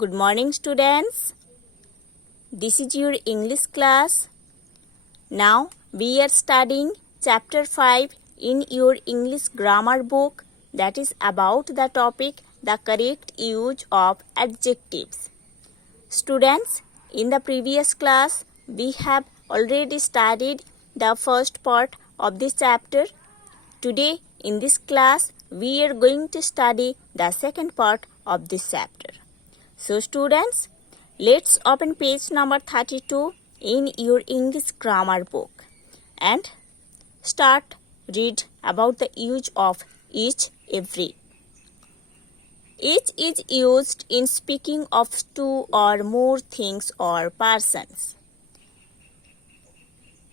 Good morning, students. This is your English class. Now we are studying chapter 5 in your English grammar book, that is about the topic the correct use of adjectives. Students, in the previous class we have already studied the first part of this chapter. Today in this class we are going to study the second part of this chapter. So students, let's open page number 32 in your English grammar book and start read about the use of each, every. Each is used in speaking of two or more things or persons.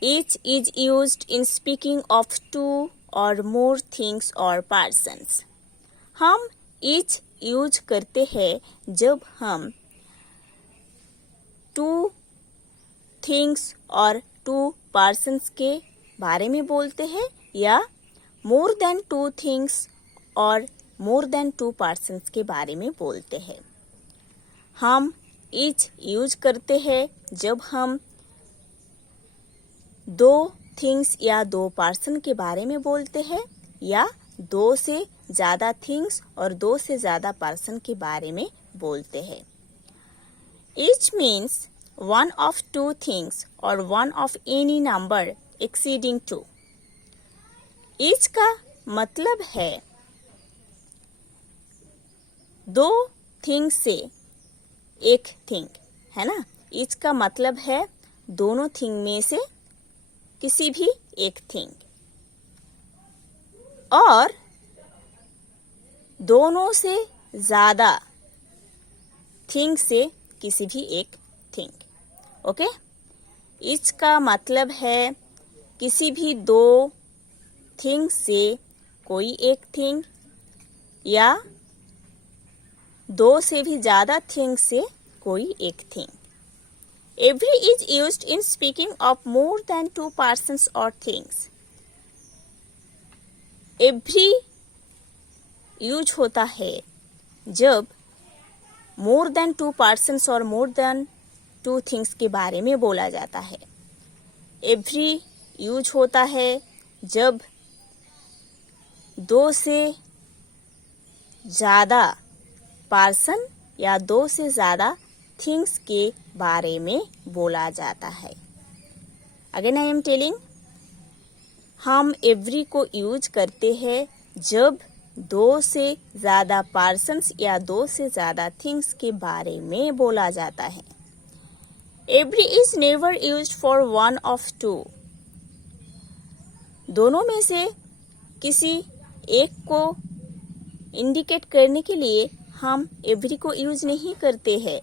Each is used in speaking of two or more things or persons. हम each use करते हैं जब हम to things और to persons के बारे में बोलते हैं या मोर देन टू थिंग्स और मोर देन टू पर्सन्स के बारे में बोलते हैं. हम ईच यूज करते हैं जब हम दो थिंग्स या दो पर्सन के बारे में बोलते हैं या दो से ज़्यादा थिंग्स और दो से ज़्यादा पर्सन के बारे में बोलते हैं. Each means one of two things और one of any number exceeding two. Each का मतलब है दो थिंग्स से एक थिंग, है ना. ईच का मतलब है दोनों थिंग में से किसी भी एक थिंग और दोनों से ज़्यादा थिंग से किसी भी एक थिंग. ओके, ईच का मतलब है किसी भी दो थिंग से कोई एक थिंग या दो से भी ज़्यादा थिंग से कोई एक thing. Every is used in speaking of more than to persons और थिंग्स. एवरी यूज होता है जब मोर देन टू पर्सन्स और मोर देन टू थिंग्स के बारे में बोला जाता है. एवरी यूज होता है जब दो से ज़्यादा पर्सन या दो से ज़्यादा थिंग्स के बारे में बोला जाता है. अगेन आई एम टेलिंग, हम एवरी को यूज करते हैं जब दो से ज़्यादा पर्सन्स या दो से ज़्यादा थिंग्स के बारे में बोला जाता है. Every is never used for one of two. दोनों में से किसी एक को इंडिकेट करने के लिए हम एवरी को यूज नहीं करते हैं,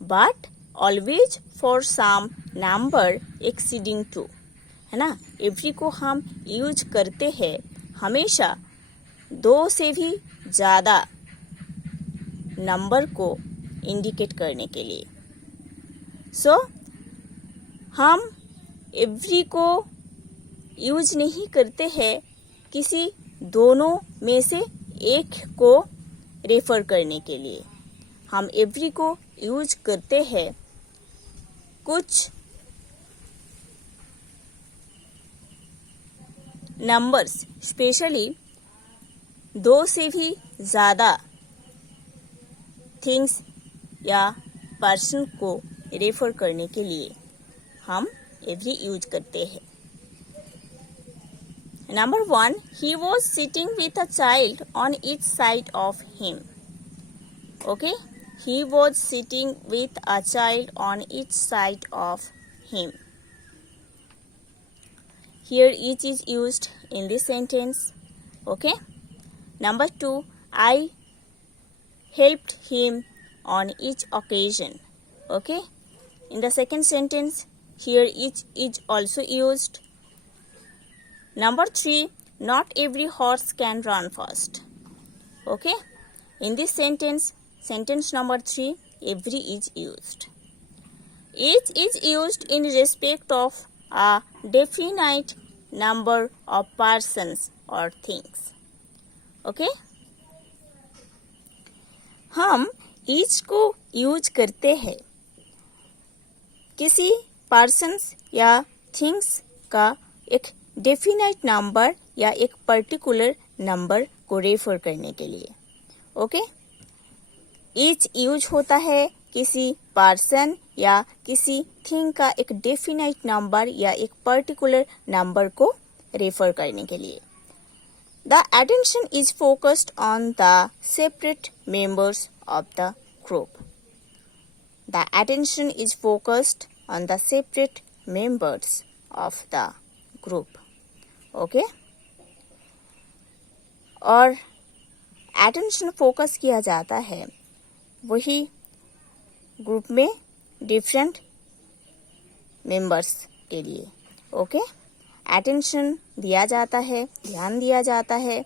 but always for some number exceeding two, है ना. एवरी को हम यूज करते हैं हमेशा दो से भी ज़्यादा नंबर को इंडिकेट करने के लिए. सो हम एवरी को यूज नहीं करते हैं किसी दोनों में से एक को रेफर करने के लिए. हम एवरी को यूज करते हैं कुछ नंबर्स, स्पेशली दो से भी ज़्यादा थिंग्स या पर्सन को रेफर करने के लिए हम एवरी यूज करते हैं. Number 1, he was sitting with a child on each side of him. Okay, he was sitting with a child on each side of him. Here each is used in this sentence. Okay. Number 2, I helped him on each occasion. Okay. In the second sentence, here each is also used. Number 3, not every horse can run fast. Okay. In this sentence, sentence number 3, every is used. Each is used in respect of a definite number of persons or things. Okay. हम each को use करते हैं किसी persons या things का एक definite number या एक पर्टिकुलर नंबर को रेफर करने के लिए। ओके, ईच यूज होता है किसी पर्सन या किसी थिंग का एक डेफिनाइट नंबर या एक पर्टिकुलर नंबर को रेफर करने के लिए। The attention is focused on the separate members of the group. The attention is focused on the separate members of the group. Okay? और attention focus किया जाता है वही ग्रुप में डिफरेंट मेंबर्स के लिए। ओके, अटेंशन दिया जाता है, ध्यान दिया जाता है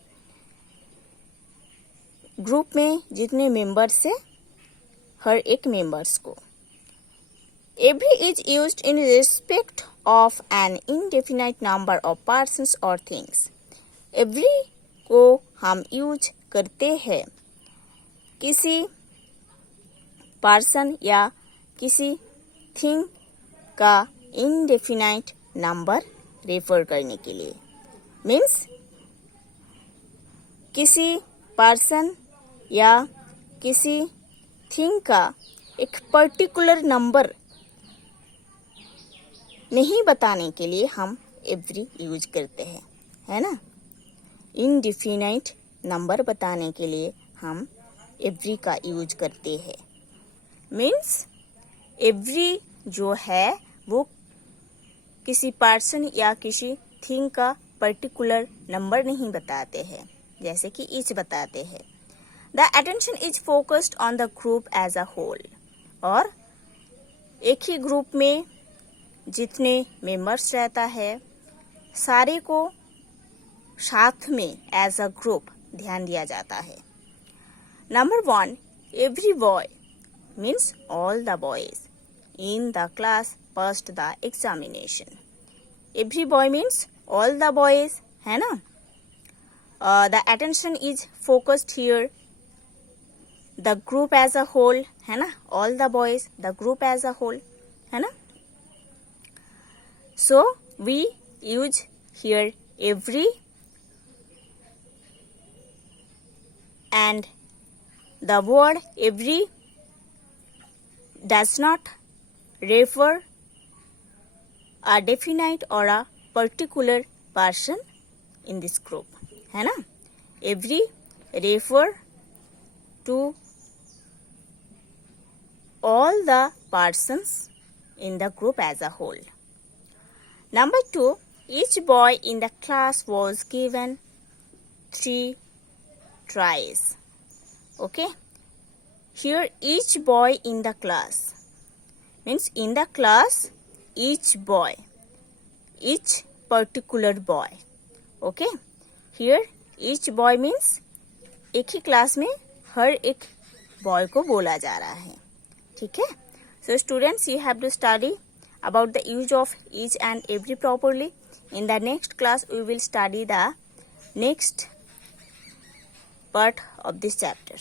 ग्रुप में जितने मेंबर्स है हर एक मेंबर्स को। Every is used in respect of an indefinite number of persons और थिंग्स। एवरी को हम यूज करते हैं किसी पर्सन या किसी थिंग का इनडेफिनाइट नंबर रेफर करने के लिए। मीन्स किसी पर्सन या किसी थिंग का एक पर्टिकुलर नंबर नहीं बताने के लिए हम एवरी यूज करते हैं, है ना। इनडेफिनाइट नंबर बताने के लिए हम एवरी का यूज करते हैं। मीन्स एवरी जो है वो किसी पर्सन या किसी थिंग का पर्टिकुलर नंबर नहीं बताते हैं, जैसे कि ईच बताते हैं। The attention is focused on the group as a whole. और एक ही ग्रुप में जितने मेंबर्स रहता है सारे को साथ में एज अ ग्रुप ध्यान दिया जाता है। Number 1, every boy means all the boys in the class passed the examination. Every boy means all the boys, है ना। The attention is focused here. The group as a whole, है ना। All the boys, the group as a whole, है ना। So we use here every and the word every does not refer a definite or a particular person in this group, है ना। Every refer to all the persons in the group as a whole. Number 2, each boy in the class was given 3 tries. Okay, here each boy in the class means in the class each boy, each particular boy. Okay, here each boy means एक ही class में हर एक boy को बोला जा रहा है, ठीक है। So students, you have to study about the use of each and every properly. In the next class we will study the next part of this chapter.